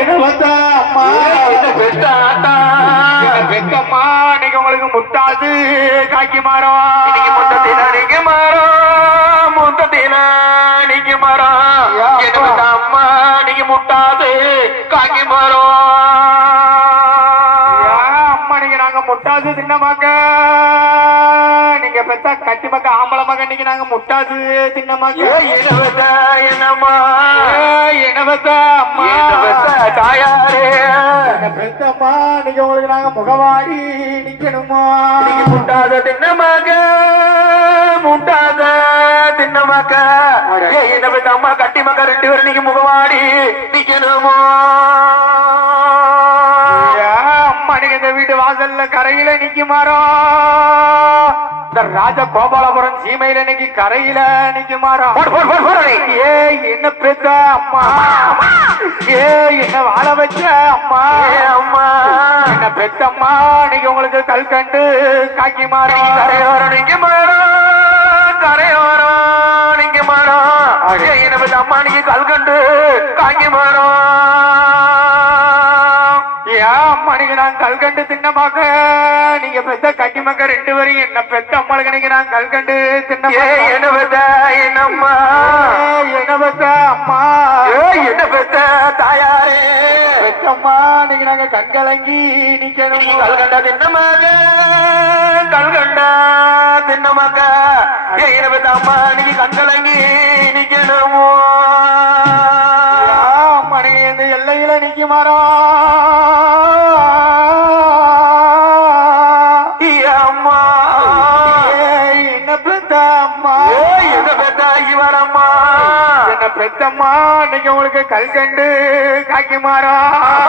என்ன வந்த அம்மா பெத்த ஆத்தா பெத்தம்மா நீங்க உங்களுக்கு முட்டாது காக்கி மாறோம் இன்னைக்கு முத்தத்தினா நீங்க மாறோம் முத்தத்தினா நீங்க மாறோம் என்ன பெத்த அம்மா நீங்க முட்டாது காக்கி மாறோம் அம்மா நீங்க நாங்க முட்டாது தின்னமாக்க நீங்க பெத்த கட்டி மக்க ஆம்பளை மக நீங்க நாங்க முட்டாது தின்னமாக்க என்னம்மா என்ன பெத்த அம்மா தாயாரே பெத்தம்மா நீங்க உங்களுக்கு நாங்க முகவாடி நிக்கணுமா நீங்க முட்டாத தின்னமாக முட்டாத தின்னமாக்க என்ன பெத்த அம்மா கட்டி மக்க 2 பேரும் நீங்க முகவாடி நிக்கணுமோ அம்மா நீங்க இந்த வீட்டு வாசல்ல கரையில நிக்குமாறோ இந்த ராஜ கோபாலபுரம் சீமையில இன்னைக்கு கரையில நிக்குமாறோ ஏ என்ன பெத்த அம்மா ஏ என்ன வாழ வச்ச அம்மா அம்மா என்ன பெத்தம்மா நீங்க உங்களுக்கு கல்கண்டு காக்கி மாறோ கரையோரம் நீங்க மாறோம் கரையோரம் நீங்க மாறோம் என்ன பெத்த அம்மா நீங்க கல்கண்டு காக்கி மாறோம் அம்மா நீங்க நான் கல்கண்டு தின்னமாக நீங்க பெத்த கட்டி மக்க 2 பேரும் என்ன பெத்த அம்மாளுக்கு நீங்க நான் கல்கண்டு தின்ன என்ன பெத்த என்னம்மா என்ன பெத்த அம்மா என்ன பெத்த தாயாரே பெத்தம்மா நீங்க நாங்க கண்கலங்கி நிக்கணும் கல்கண்டா தின்னமாக கல்கண்டா தின்னமாக என்ன பெத்த அம்மா நீங்க கண்கலங்கி நிக்கணுமோ அம்மா நீங்க இந்த எல்லையில நிக்குமாறோ பெத்தம்மா நீங்க உங்களுக்கு கல்கண்டு காக்கி மாறா